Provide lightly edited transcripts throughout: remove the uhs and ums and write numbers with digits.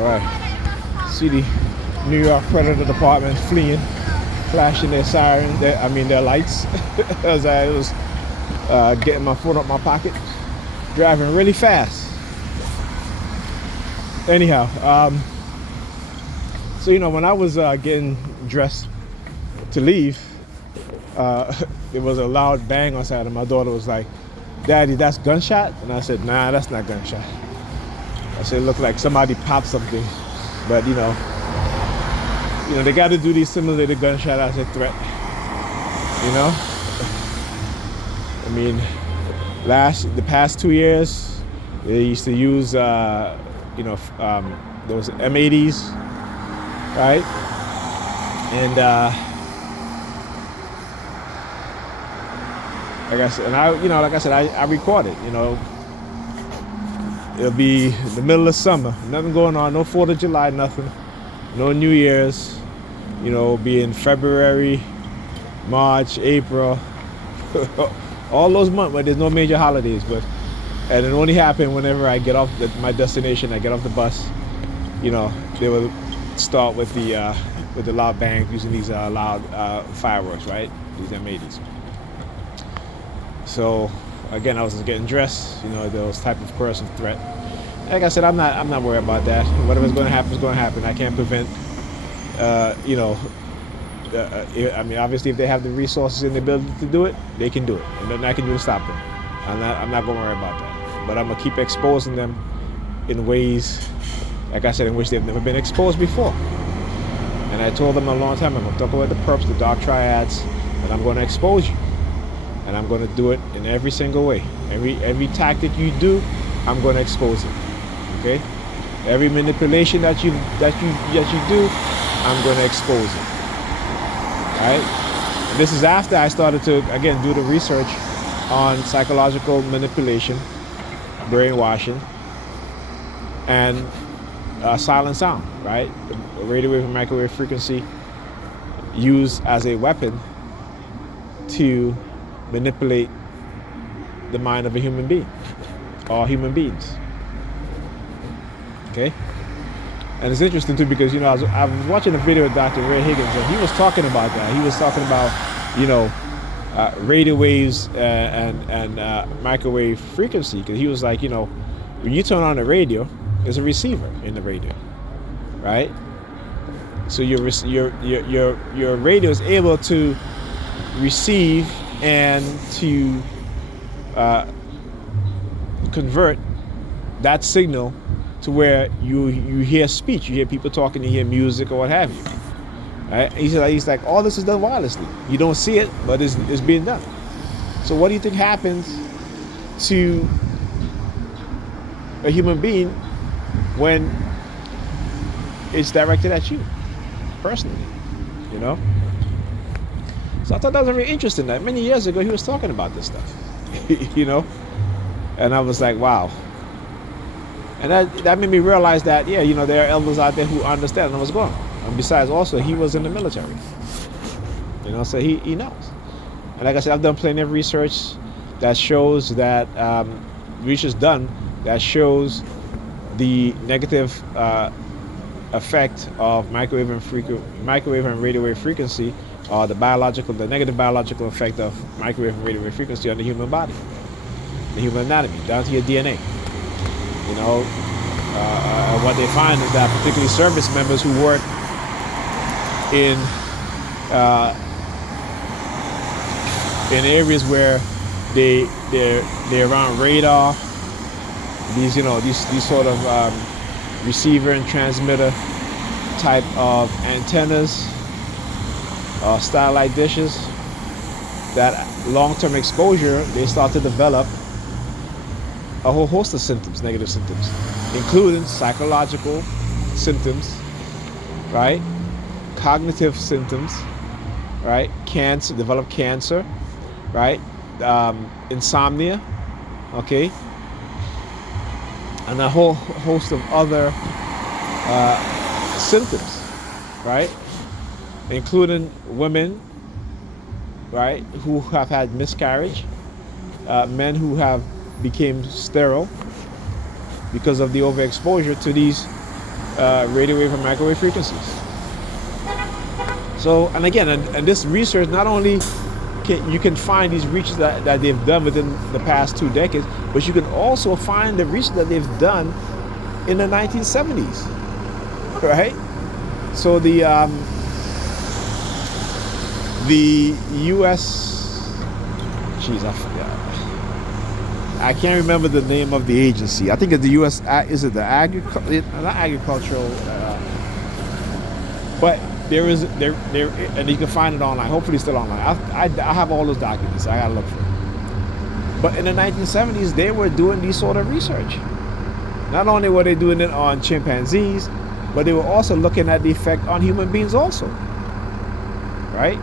All right. See the New York Predator Department fleeing, flashing their sirens, their lights, as I was getting my foot up my pocket, driving really fast. Anyhow, so when I was getting dressed to leave, there was a loud bang outside, and my daughter was like, "Daddy, that's gunshot?" And I said, "Nah, that's not gunshot." I said, "It looked like somebody popped something, but they got to do these simulated gunshot as a threat. I mean, the past 2 years, they used to use those M80s, right? And like I said, I record it. It'll be the middle of summer, nothing going on, no 4th of July, nothing, no New Year's. Be in February, March, April, all those months where there's no major holidays. And it only happened whenever I get off my destination. I get off the bus. They will start with the loud bang using these loud fireworks, right? These M80s. So again, I was just getting dressed. Those type of coercive threat. Like I said, I'm not worried about that. Whatever's going to happen is going to happen. I can't prevent. Obviously, if they have the resources and the ability to do it, they can do it, and then I can do to stop them. I'm not going to worry about that. But I'm gonna keep exposing them in ways, like I said, in which they've never been exposed before. And I told them a long time ago, talk about the perps, the dark triads, and I'm going to expose you. And I'm going to do it in every single way. Every tactic you do, I'm going to expose it. Okay? Every manipulation that you do, I'm going to expose it. All right? And this is after I started to again do the research on psychological manipulation, brainwashing, and silent sound. Right? The radio wave and microwave frequency used as a weapon to manipulate the mind of a human being, or human beings. Okay? And it's interesting too because I was watching a video with Dr. Ray Higgins, and he was talking about that. He was talking about radio waves and microwave frequency, because he was like, when you turn on the radio, there's a receiver in the radio, right? So your radio is able to receive and to convert that signal to where you hear speech, you hear people talking, you hear music or what have you. Right? He's like, all this is done wirelessly. You don't see it, but it's being done. So what do you think happens to a human being when it's directed at you personally? So I thought that was very interesting that many years ago he was talking about this stuff. And I was like, wow. And that made me realize that, there are elders out there who understand what's going on. And besides, also, he was in the military. So he knows. And like I said, I've done plenty of research that shows that, research done that shows the negative effect of microwave and radio wave frequency, or the negative biological effect of microwave and radio wave frequency on the human body, the human anatomy, down to your DNA. What they find is that particularly service members who work in areas where they're around radar, these sort of receiver and transmitter type of antennas, satellite dishes, that long-term exposure, they start to develop a whole host of symptoms, negative symptoms, including psychological symptoms, right? Cognitive symptoms, right? Develop cancer, right? Insomnia, okay? And a whole host of other symptoms, right? Including women, right, who have had miscarriage, men who have became sterile because of the overexposure to these radio wave and microwave frequencies. So, and again, and this research not only you can find these research that they've done within the past 2 decades, but you can also find the research that they've done in the 1970s, right? So the U.S. Geez, I forgot. I can't remember the name of the agency. I think it's the U.S. Is it the not agricultural? But there, and you can find it online. Hopefully, it's still online. I have all those documents. I gotta look for it. But in the 1970s, they were doing these sort of research. Not only were they doing it on chimpanzees, but they were also looking at the effect on human beings also, right?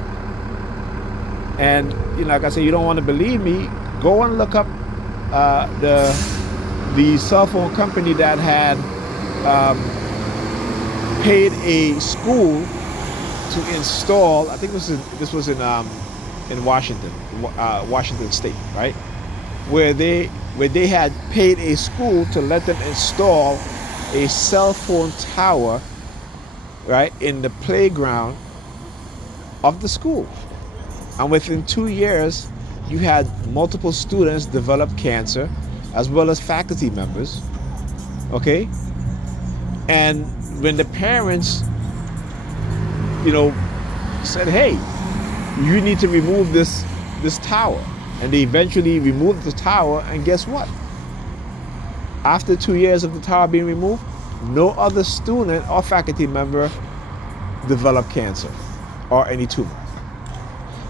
And like I said, you don't want to believe me, go and look up the cell phone company that had paid a school to install. I think this was in Washington, Washington State, right? Where they had paid a school to let them install a cell phone tower, right, in the playground of the school. And within 2 years, you had multiple students develop cancer, as well as faculty members, okay? And when the parents, said, hey, you need to remove this tower, and they eventually removed the tower, and guess what? After 2 years of the tower being removed, no other student or faculty member developed cancer or any tumor.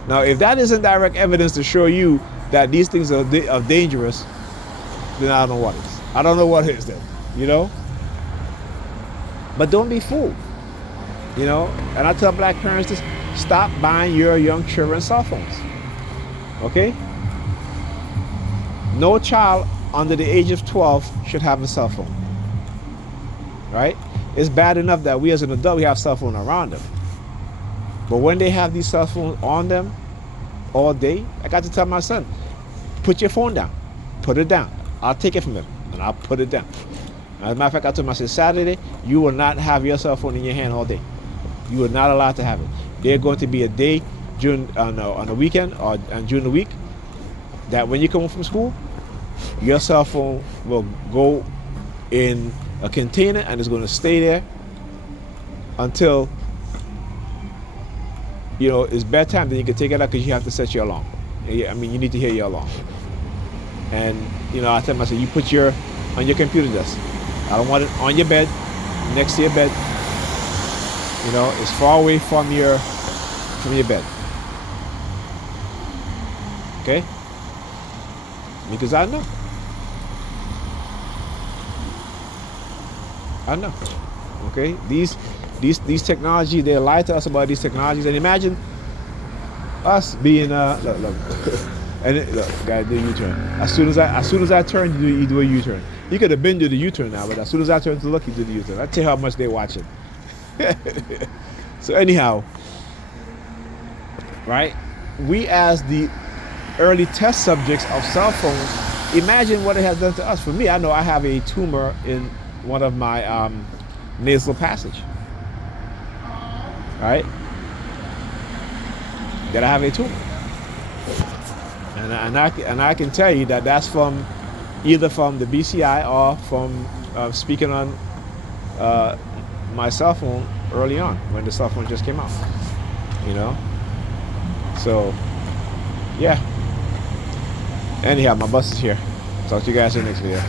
Now, if that isn't direct evidence to show you that these things are dangerous, then I don't know what is. I don't know what is then, But don't be fooled, And I tell black parents this: stop buying your young children cell phones, okay? No child under the age of 12 should have a cell phone, right? It's bad enough that we as an adult, we have cell phone around them. But when they have these cell phones on them all day, I got to tell my son, put your phone down, put it down. I'll take it from him and I'll put it down. As a matter of fact, I told him, I said, Saturday, you will not have your cell phone in your hand all day. You are not allowed to have it. There's going to be a day on a weekend or during the week that when you come home from school, your cell phone will go in a container and it's going to stay there until it's bedtime. Then you can take it out because you have to set your alarm. I mean, you need to hear your alarm. And I tell myself, you put on your computer desk. I don't want it on your bed, next to your bed. It's far away from your bed. Okay? Because I know. Okay? These technology, they lie to us about these technologies, and imagine us being look, and look, guy, do a U-turn. As soon as I turn, you do a U-turn. You could have been to the U-turn now, but as soon as I turn to look, you do the U-turn. I tell you how much they're watching. So anyhow, right? We as the early test subjects of cell phones, imagine what it has done to us. For me, I know I have a tumor in one of my nasal passage. Right? That I have a tumor, and I can tell you that that's from either from the BCI or from speaking on my cell phone early on when the cell phone just came out. So yeah. Anyhow, my bus is here. Talk to you guys in the next video.